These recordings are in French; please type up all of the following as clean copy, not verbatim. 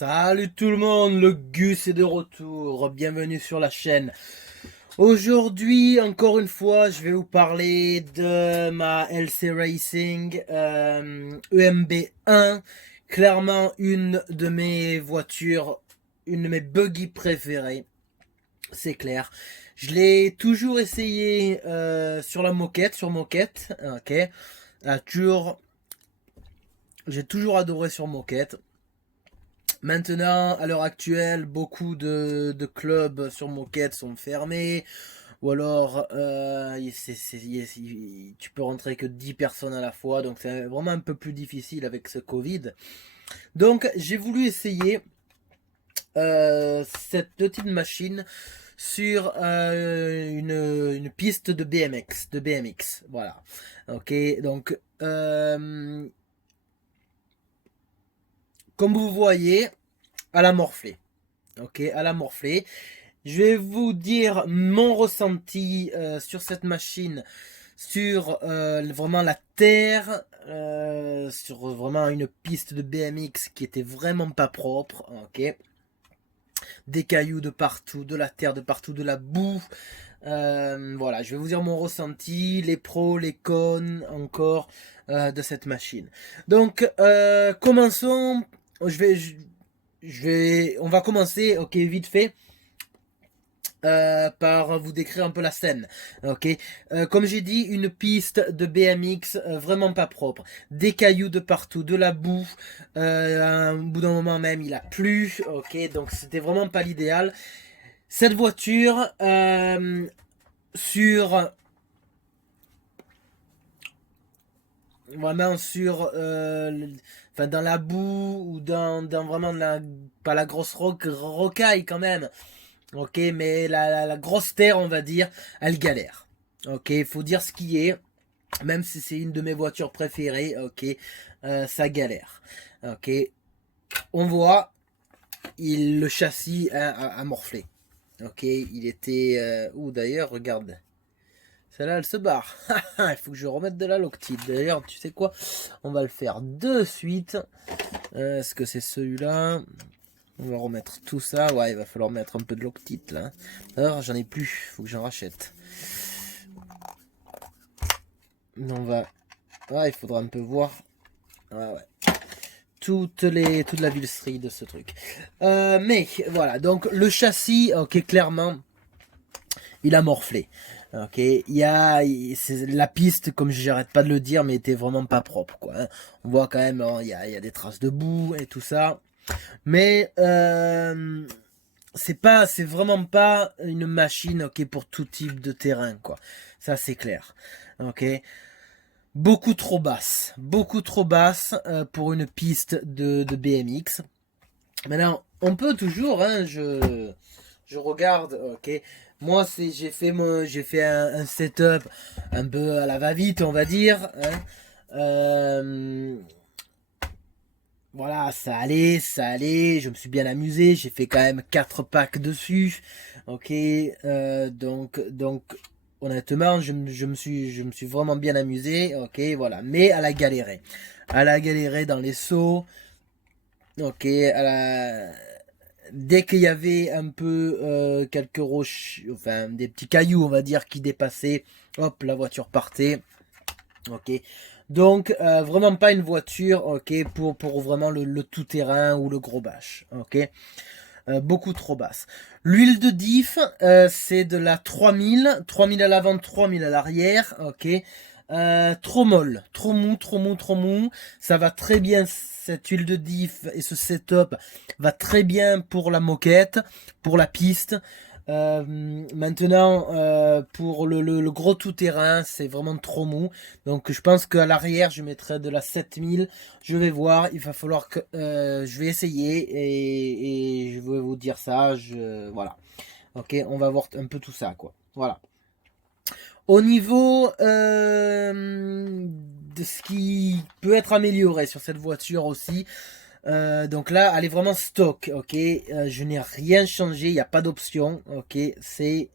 Salut tout le monde, le Gus est de retour, bienvenue sur la chaîne. Aujourd'hui, encore une fois, je vais vous parler de ma LC Racing EMB1. Clairement une de mes voitures, une de mes buggy préférées, c'est clair. Je l'ai toujours essayé sur la moquette, ok. J'ai toujours adoré sur moquette. Maintenant, à l'heure actuelle, beaucoup de clubs sur moquette sont fermés. Ou alors, tu peux rentrer que 10 personnes à la fois. Donc, c'est vraiment un peu plus difficile avec ce Covid. Donc, j'ai voulu essayer cette petite machine sur une piste de BMX. Voilà. Ok, donc, comme vous voyez, à la morflée. Ok, à la morflée. Je vais vous dire mon ressenti sur cette machine, sur vraiment la terre, sur vraiment une piste de BMX qui était vraiment pas propre. Ok, des cailloux de partout, de la terre de partout, de la boue. Voilà, je vais vous dire mon ressenti, les pros, les cons encore de cette machine. Donc, commençons. On va commencer, ok, vite fait, par vous décrire un peu la scène. Ok, comme j'ai dit, une piste de BMX vraiment pas propre, des cailloux de partout, de la boue. À un bout d'un moment même, il a plu. Ok, donc c'était vraiment pas l'idéal. Cette voiture sur vraiment sur enfin dans la boue ou dans vraiment pas la grosse rocaille quand même. Ok, mais la grosse terre, on va dire, elle galère. Ok, il faut dire ce qui est. Même si c'est une de mes voitures préférées, ok, ça galère. Ok, on voit, le châssis a morflé. Ok, il était... Ouh, d'ailleurs, regarde. Celle-là, elle se barre. Il faut que je remette de la Loctite. D'ailleurs, tu sais quoi? On va le faire de suite. Est-ce que c'est celui-là? On va remettre tout ça. Ouais, il va falloir mettre un peu de Loctite, là. Alors, j'en ai plus. Il faut que j'en rachète. On va... Ouais, il faudra un peu voir. Ouais. Toute la villerie de ce truc. Mais, voilà. Donc, le châssis, ok, clairement, il a morflé. Ok, la piste, comme j'arrête pas de le dire, mais était vraiment pas propre, quoi. Hein. On voit quand même, il y a des traces de boue et tout ça. Mais, c'est vraiment pas une machine, ok, pour tout type de terrain, quoi. Ça, c'est clair. Ok. Beaucoup trop basse pour une piste de BMX. Maintenant, on peut toujours, hein, je regarde, ok. Moi, j'ai fait un setup un peu à la va-vite, on va dire. Hein. Voilà, ça allait, je me suis bien amusé, j'ai fait quand même 4 packs dessus, ok, donc, honnêtement, je me suis vraiment bien amusé, ok, voilà, mais elle a galéré dans les sauts, ok, dès qu'il y avait un peu quelques roches, enfin des petits cailloux, on va dire, qui dépassaient, hop, la voiture partait. Ok, donc vraiment pas une voiture, ok, pour vraiment le tout-terrain ou le gros bash, ok, beaucoup trop basse. L'huile de diff, c'est de la 3000 à l'avant, 3000 à l'arrière, ok, trop molle, trop mou, ça va très bien, cette huile de diff et ce setup va très bien pour la moquette, pour la piste. Maintenant, pour le gros tout-terrain, c'est vraiment trop mou. Donc, je pense qu'à l'arrière, je mettrai de la 7000. Je vais voir. Il va falloir que je vais essayer et je vais vous dire ça. Voilà. Ok, on va voir un peu tout ça, quoi. Voilà. Au niveau de ce qui peut être amélioré sur cette voiture aussi, donc là, elle est vraiment stock, ok. Je n'ai rien changé, il n'y a pas d'option, ok. C'est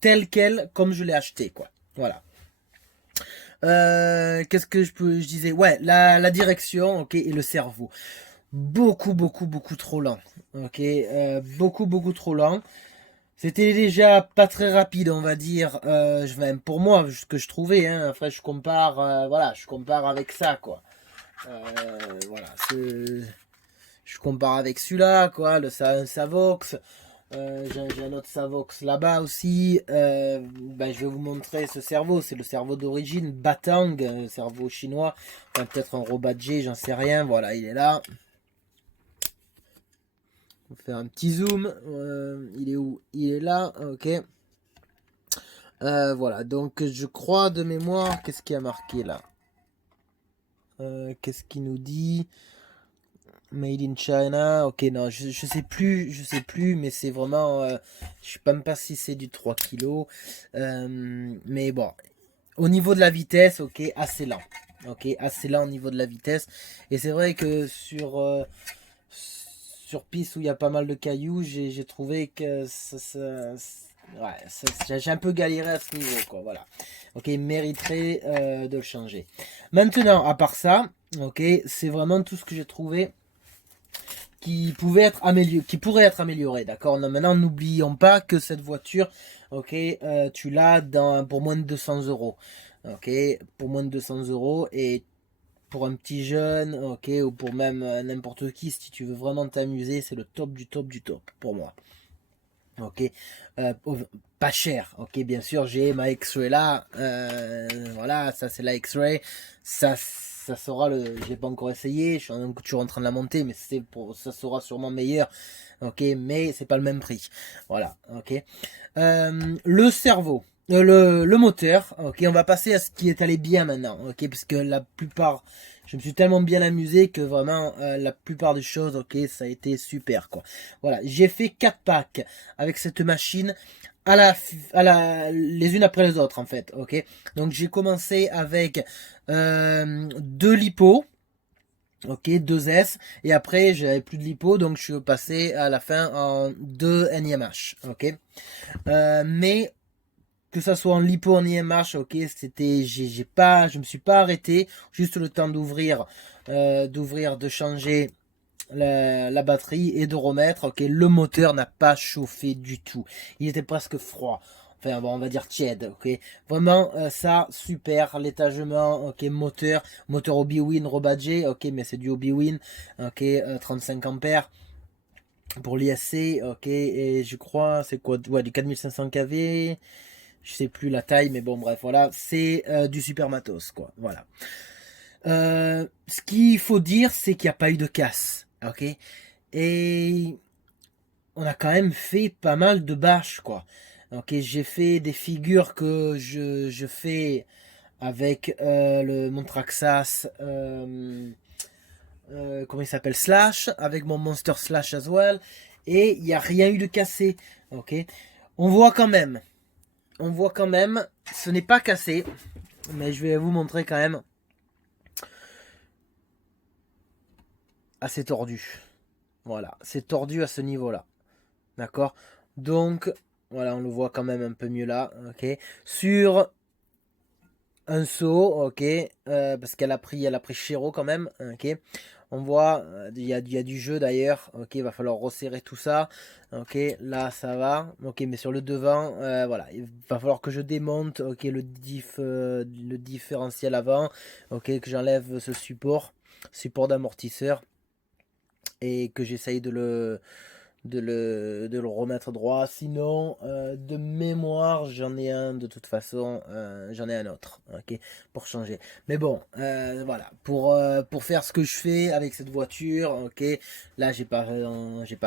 tel quel comme je l'ai acheté, quoi. Voilà. Qu'est-ce que je disais? Ouais, la direction, ok, et le cerveau. beaucoup trop lent. Ok, beaucoup trop lent. C'était déjà pas très rapide, on va dire. Même pour moi, ce que je trouvais. Hein. Enfin, je compare, voilà, je compare avec ça, quoi. Voilà, je compare avec celui-là, quoi, un Savox. J'ai un autre Savox là-bas aussi. Ben, je vais vous montrer ce cerveau. C'est le cerveau d'origine, Batang, cerveau chinois. Enfin, peut-être un Robadje, j'en sais rien. Voilà, il est là. On va faire un petit zoom. Il est où? Il est là, ok. Voilà, donc je crois de mémoire, qu'est-ce qui a marqué là? Qu'est-ce qui nous dit? Made in China, ok, non, je sais plus, mais c'est vraiment, je sais même pas si c'est du 3 kilos, mais bon, au niveau de la vitesse, ok, assez lent au niveau de la vitesse, et c'est vrai que sur piste où il y a pas mal de cailloux, j'ai trouvé que ouais, j'ai un peu galéré à ce niveau, quoi, voilà, ok, mériterait de le changer. Maintenant, à part ça, ok, c'est vraiment tout ce que j'ai trouvé qui pourrait être amélioré, d'accord. Maintenant, n'oublions pas que cette voiture, ok, tu l'as pour moins de 200 euros, ok, pour moins de 200 euros et pour un petit jeune, ok, ou pour même n'importe qui, si tu veux vraiment t'amuser, c'est le top du top du top pour moi. Ok, pas cher, ok, bien sûr, j'ai ma X-Ray là, voilà, ça c'est la X-Ray, ça sera j'ai pas encore essayé, je suis toujours en train de la monter, mais ça sera sûrement meilleur, ok, mais c'est pas le même prix, voilà, ok. Le cerveau, le moteur, ok, on va passer à ce qui est allé bien maintenant, ok, parce que la plupart, je me suis tellement bien amusé que vraiment la plupart des choses, ok, ça a été super, quoi. Voilà, j'ai fait 4 packs avec cette machine les unes après les autres, en fait, ok. Donc j'ai commencé avec 2 lipos. Ok, 2S, et après j'avais plus de lipo, donc je suis passé à la fin en 2 NIMH, ok. Mais que ça soit en lipo en IMH, ok, je me suis pas arrêté, juste le temps de changer la batterie et de remettre, ok, le moteur n'a pas chauffé du tout, il était presque froid, enfin bon, on va dire tiède, ok, vraiment ça, super, l'étagement, ok, moteur Obi-Wan Robadje, ok, mais c'est du Obi-Wan, ok, 35 ampères, pour l'ISC, ok, et je crois, c'est quoi, ouais, du 4500 kV, je sais plus la taille, mais bon, bref, voilà, c'est du super matos, quoi, voilà. Ce qu'il faut dire, c'est qu'il n'y a pas eu de casse, ok, et on a quand même fait pas mal de bâches, quoi. Ok, j'ai fait des figures que je fais avec le mon Traxxas, comment il s'appelle, Slash, avec mon Monster Slash as well, et il n'y a rien eu de cassé, ok. On voit quand même, ce n'est pas cassé, mais je vais vous montrer quand même. Assez tordu. Voilà, c'est tordu à ce niveau-là. D'accord. Donc, voilà, on le voit quand même un peu mieux là. Ok. Sur un saut, ok. Parce elle a pris Shiro quand même. Ok. On voit, il y a du jeu d'ailleurs. Ok, il va falloir resserrer tout ça. Ok, là ça va. Ok, mais sur le devant, voilà, il va falloir que je démonte. Ok, le différentiel avant. Ok, que j'enlève ce support d'amortisseur et que j'essaye de le remettre droit. Sinon, de mémoire, j'en ai un de toute façon, j'en ai un autre, ok, pour changer. Mais bon, voilà, pour faire ce que je fais avec cette voiture, ok, là j'ai pas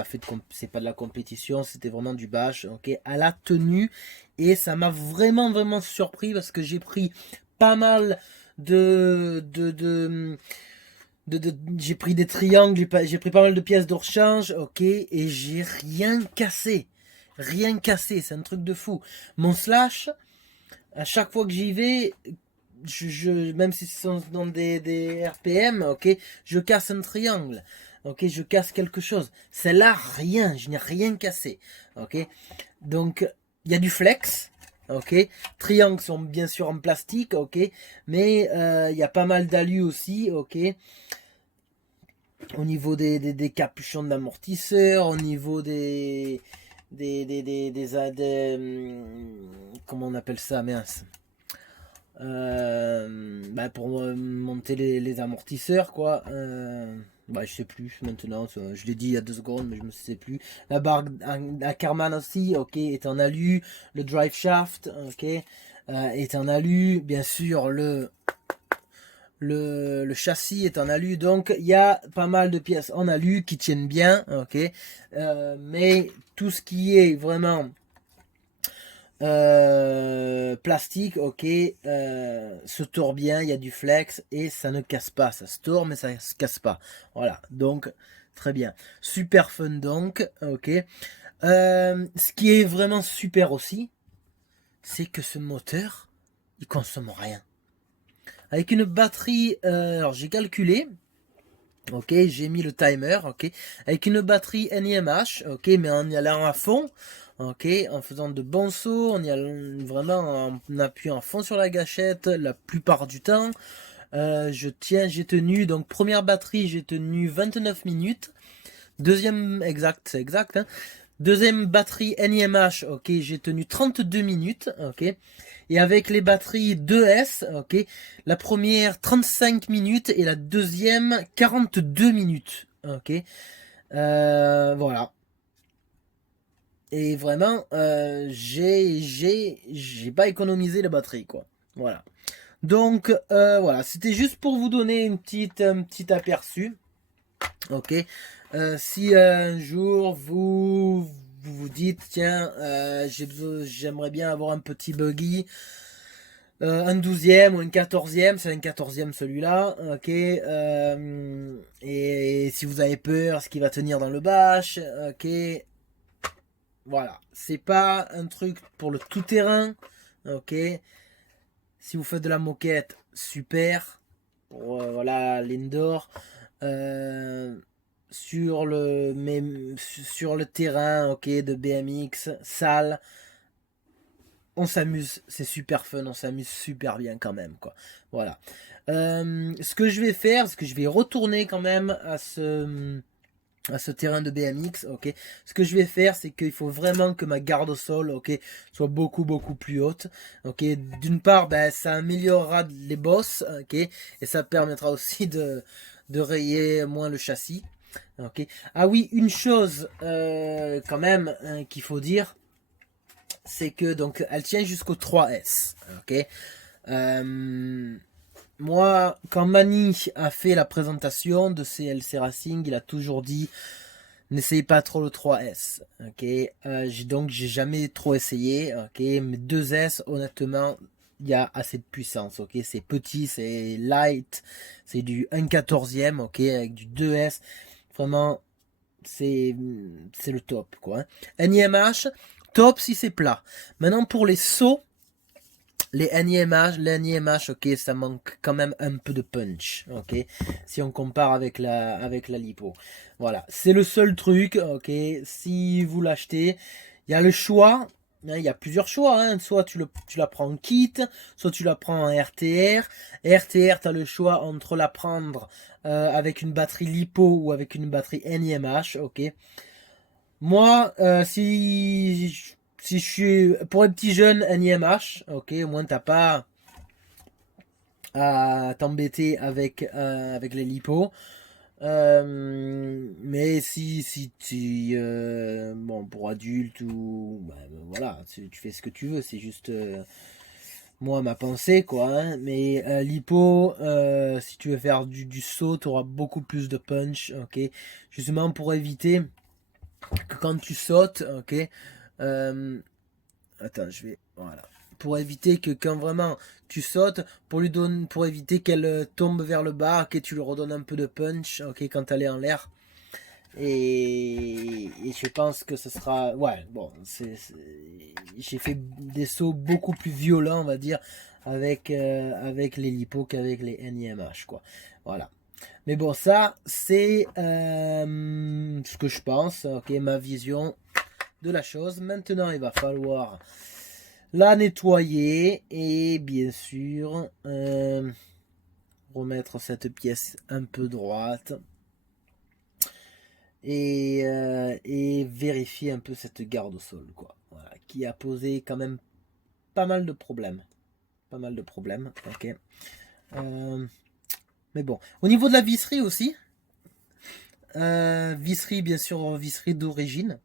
fait c'est pas de la compétition, c'était vraiment du bash, ok, à la tenue, et ça m'a vraiment surpris parce que j'ai pris pas mal j'ai pris des triangles, j'ai pris pas mal de pièces de rechange, ok, et j'ai rien cassé. Rien cassé, c'est un truc de fou. Mon slash, à chaque fois que j'y vais, même si ce sont dans des RPM, ok, je casse un triangle. Ok, je casse quelque chose. Celle-là, rien, je n'ai rien cassé. Ok, donc il y a du flex. Ok, triangles sont bien sûr en plastique. Ok, mais il y a pas mal d'alus aussi. Ok, au niveau des capuchons d'amortisseur, au niveau comment on appelle ça, mince, pour monter les amortisseurs, quoi. Je sais plus maintenant, je l'ai dit il y a 2 secondes, mais je ne sais plus. La barre à Karman aussi, ok, est en alu. Le drive shaft, ok, est en alu. Bien sûr, le châssis est en alu, donc il y a pas mal de pièces en alu qui tiennent bien, ok. Mais tout ce qui est vraiment plastique, ok, se tord bien, il y a du flex et ça ne casse pas, ça se tord mais ça se casse pas. Voilà, donc très bien, super fun donc, ok. Ce qui est vraiment super aussi, c'est que ce moteur, il consomme rien. Avec une batterie, alors j'ai calculé, ok, j'ai mis le timer, ok, avec une batterie NiMH, ok, mais en y allant à fond, ok, en faisant de bons sauts, en y allant vraiment en appuyant à fond sur la gâchette la plupart du temps. J'ai tenu, donc première batterie, j'ai tenu 29 minutes. Deuxième, exact, c'est exact, hein. Deuxième batterie NiMH, ok, j'ai tenu 32 minutes, ok. Et avec les batteries 2S, ok, la première 35 minutes et la deuxième 42 minutes, ok. Voilà. Et vraiment, j'ai pas économisé la batterie, quoi. Voilà. Donc, voilà, c'était juste pour vous donner un petit aperçu, ok. Si un jour vous dites tiens, j'aimerais bien avoir un petit buggy, un 12e ou une 14e, c'est un 14e celui-là, ok. Et si vous avez peur ce qui va tenir dans le bâche, ok. Voilà, c'est pas un truc pour le tout-terrain, ok. Si vous faites de la moquette, super. Pour voilà, l'indoor. Euh, sur le terrain, ok, de BMX, salle, on s'amuse, c'est super fun, on s'amuse super bien quand même, quoi. Voilà. Ce que je vais faire, parce que je vais retourner quand même à ce terrain de BMX, ok. Ce que je vais faire, c'est qu'il faut vraiment que ma garde au sol, ok, soit beaucoup beaucoup plus haute, ok. D'une part, ben, ça améliorera les bosses, ok, et ça permettra aussi de rayer moins le châssis, ok. Ah oui, une chose quand même qu'il faut dire, c'est que donc elle tient jusqu'au 3S, ok. Euh, Moi, quand Manny a fait la présentation de CLC Racing, il a toujours dit n'essayez pas trop le 3S, ok. J'ai jamais trop essayé, ok. Mais 2S, honnêtement, il y a assez de puissance, ok. C'est petit, c'est light, c'est du 1/14e, ok, avec du 2S, vraiment, c'est le top, quoi. NIMH, top si c'est plat. Maintenant pour les sauts. Les NIMH, ok, ça manque quand même un peu de punch, ok, si on compare avec la lipo. Voilà, c'est le seul truc, ok, si vous l'achetez, il y a le choix, hein, il y a plusieurs choix, hein, soit tu la prends en kit, soit tu la prends en RTR. RTR, tu as le choix entre la prendre avec une batterie lipo ou avec une batterie NIMH, ok. Moi, si je suis pour les petits jeunes NIMH, ok, au moins t'as pas à t'embêter avec les lipos. Mais bon, pour adultes ou voilà, tu fais ce que tu veux, c'est juste moi ma pensée, quoi, hein. Mais lipo, si tu veux faire du saut, tu auras beaucoup plus de punch, ok, justement pour éviter que quand tu sautes, ok. euh, Attends, voilà. Pour éviter que quand vraiment tu sautes, pour éviter qu'elle tombe vers le bas, ok, tu lui redonnes un peu de punch, ok, quand elle est en l'air. Et je pense que ce sera, ouais, bon, j'ai fait des sauts beaucoup plus violents, on va dire, avec les lipos qu'avec les NIMH, quoi. Voilà. Mais bon, ça, c'est ce que je pense, ok, ma vision de la chose. Maintenant, il va falloir la nettoyer et bien sûr remettre cette pièce un peu droite. et vérifier un peu cette garde au sol, quoi. Voilà, qui a posé quand même pas mal de problèmes. Pas mal de problèmes, ok. Mais bon, au niveau de la visserie aussi, visserie bien sûr, visserie d'origine.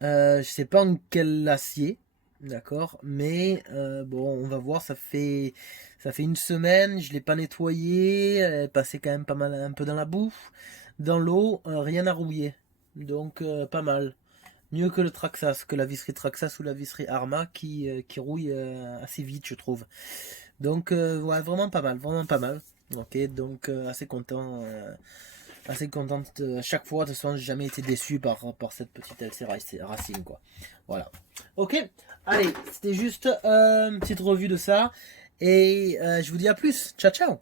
Je sais pas en quel acier, d'accord, mais bon, on va voir. Ça fait une semaine, je l'ai pas nettoyé, elle est passée quand même pas mal, un peu dans la boue, dans l'eau, rien à rouiller, donc pas mal. Mieux que le Traxxas, que la visserie Traxxas ou la visserie Arma qui rouille assez vite, je trouve. Donc ouais, vraiment pas mal, vraiment pas mal. Ok, donc assez content. Assez contente à chaque fois. De toute façon, j'ai jamais été déçu par cette petite LC Racing, quoi. Voilà. Ok, allez, c'était juste une petite revue de ça. Et je vous dis à plus. Ciao, ciao.